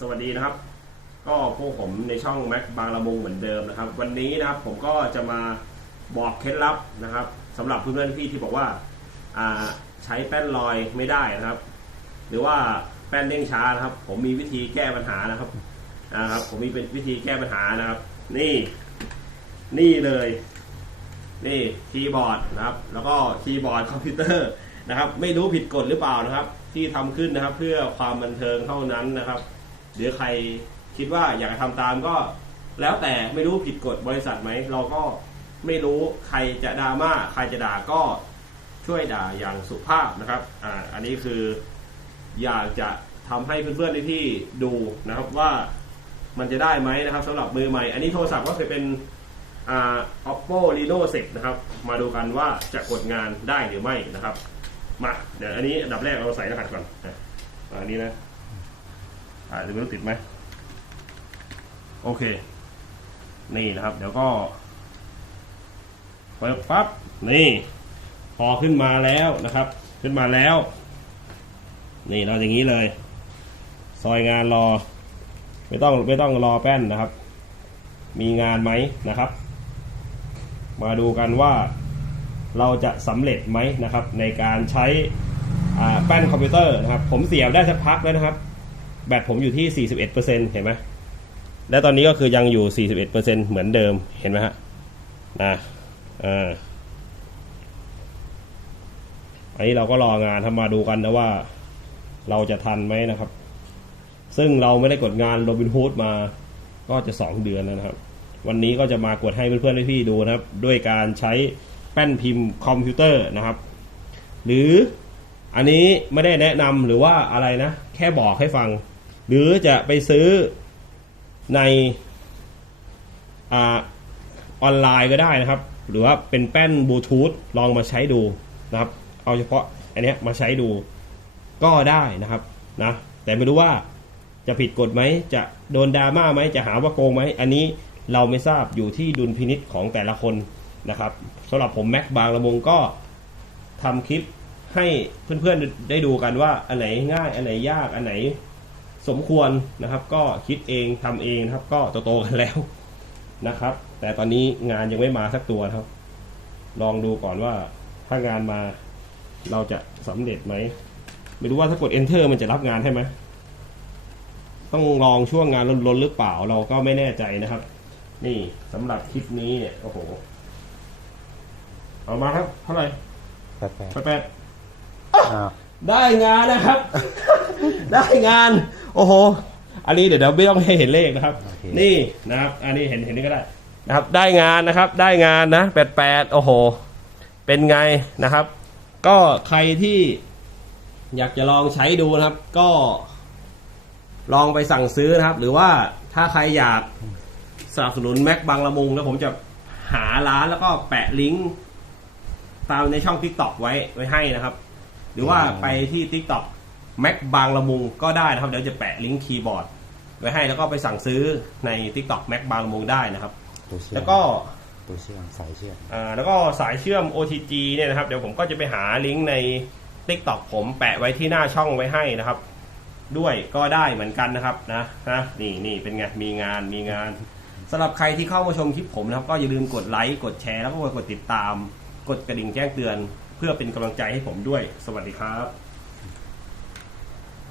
สวัสดีนะครับ ก็พวกผมในช่องแม็กบางละมุงเหมือนเดิมนะครับ วันนี้นะครับผมก็จะมาบอกเคล็ดลับนะครับสำหรับเพื่อนๆพี่ที่บอกว่าใช้แป้นลอยไม่ได้นะครับ หรือว่าแป้นเด้งช้านะครับ ผมมีวิธีแก้ปัญหานะครับนะครับ ผมมีเป็นวิธีแก้ปัญหานะครับ นี่ นี่เลย นี่คีย์บอร์ดนะครับ แล้วก็คีย์บอร์ดคอมพิวเตอร์นะครับ ไม่รู้ผิดกฎหรือเปล่านะครับ ที่ทำขึ้นนะครับ เพื่อความบันเทิงเท่านั้นนะครับ หรือใครคิดว่าอยากจะทำตามก็ แล้วแต่ไม่รู้ผิดกฎบริษัทไหม เราก็ไม่รู้ใครจะดราม่าใครจะด่าก็ช่วยด่าอย่างสุภาพนะครับอ่าอันนี้คืออยากจะทำให้เพื่อนๆในที่ดูนะครับว่ามันจะได้ไหมนะครับสำหรับมือใหม่ อันนี้โทรศัพท์ก็คือเป็นอ่า oppo reno 10นะครับ มาดูกันว่าจะกดงานได้หรือไม่นะครับ มา เดี๋ยวอันนี้อันดับแรกเราใส่รหัสก่อนอ่าอันนี้นะาดูไม่ติดไหมโอเค นี่นะครับ เดี๋ยวก็เปิดปั๊บนี่ พอขึ้นมาแล้วนะครับ ขึ้นมาแล้ว นี่เราอย่างนี้เลย ซอยงานรอ ไม่ต้องไม่ต้องรอแป้นนะครับ มีงานไหมนะครับ มาดูกันว่าเราจะสำเร็จไหมนะครับ ในการใช้แป้นคอมพิวเตอร์นะครับ ผมเสียบได้สักพักแล้วนะครับ แบตผมอยู่ที่ 41%เห็นไหมและตอนนี้ก็คือยังอยู่ 41%เหมือนเดิมเห็นไหมฮะนะอ่าอันนี้เราก็รองานทำมาดูกันนะว่า เราจะทันไหมนะครับ ซึ่งเราไม่ได้กดงานโรบินฮูดมาก็จะ 2 เดือนแล้วนะครับ วันนี้ก็จะมากดให้เพื่อนๆพี่ๆดูนะครับ ด้วยการใช้แป้นพิมพ์คอมพิวเตอร์นะครับ หรืออันนี้ไม่ได้แนะนำหรือว่าอะไรนะ แค่บอกให้ฟัง หรือจะไปซื้อในออนไลน์ก็ได้นะครับ หรือว่าเป็นแป้นบลูทูธลองมาใช้ดูนะครับ เอาเฉพาะอันนี้มาใช้ดูก็ได้นะครับนะแต่ไม่รู้ว่าจะผิดกฎไหมจะโดนดราม่าไหมจะหาว่าโกงไหมอันนี้เราไม่ทราบอยู่ที่ดุลพินิษของแต่ละคนนะครับสำหรับผมแม็กบางละมงก็ทำคลิปให้เพื่อนๆได้ดูกันว่าอันไหนง่ายอันไหนยากอันไหน สมควรนะครับ ก็คิดเองทำเองนะครับ ก็โตๆกันแล้วนะครับ แต่ตอนนี้งานยังไม่มาสักตัวนะครับ ลองดูก่อนว่าถ้างานมาเราจะสำเร็จไหมไม่รู้ว่าถ้ากด enter มันจะรับงานให้ไหมต้องลองช่วงงานล้นๆหรือเปล่าเราก็ไม่แน่ใจนะครับ นี่สำหรับคลิปนี้เนี่ยโอ้โหเอามาครับเท่าไหร่แปดแปดแปดแปดอ้าวได้งานนะครับ ได้งาน โอ้โห อันนี้เดี๋ยวเดี๋ยวไม่ต้องให้เห็นเลขนะครับ นี่นะครับ อันนี้เห็นเห็นนี่ก็ได้นะครับ ได้งานนะครับ ได้งานนะแปดแปดโอ้โห เป็นไงนะครับ ก็ใครที่อยากจะลองใช้ดูนะครับ ก็ ลองไปสั่งซื้อนะครับ หรือว่าถ้าใครอยากสนับสนุนแม็กบางละมุงแล้วผมจะหาร้านแล้วก็แปะลิงก์ตามในช่อง TikTok ไว้ไว้ให้นะครับ หรือว่าไปที่ TikTok แม็กบางละมุงก็ได้นะครับ เดี๋ยวจะแปะลิงก์คีย์บอร์ดไว้ให้แล้วก็ไปสั่งซื้อใน TikTok แม็กบางละมุงได้นะครับ ตัวเชื่อมแล้วก็ตัวเชื่อมสายเชื่อมอ่าแล้วก็สายเชื่อม OTG เนี่ยนะครับ เดี๋ยวผมก็จะไปหาลิงก์ใน TikTok ผมแปะไว้ที่หน้าช่องไว้ให้นะครับ ด้วยก็ได้เหมือนกันนะครับนะนะนี่นี่เป็นไงมีงานมีงานสำหรับใครที่เข้ามาชมคลิปผมนะครับ ก็อย่าลืมกดไลค์กดแชร์แล้วก็กดติดตาม กดกระดิ่งแจ้งเตือน เพื่อเป็นกำลังใจให้ผมด้วย สวัสดีครับ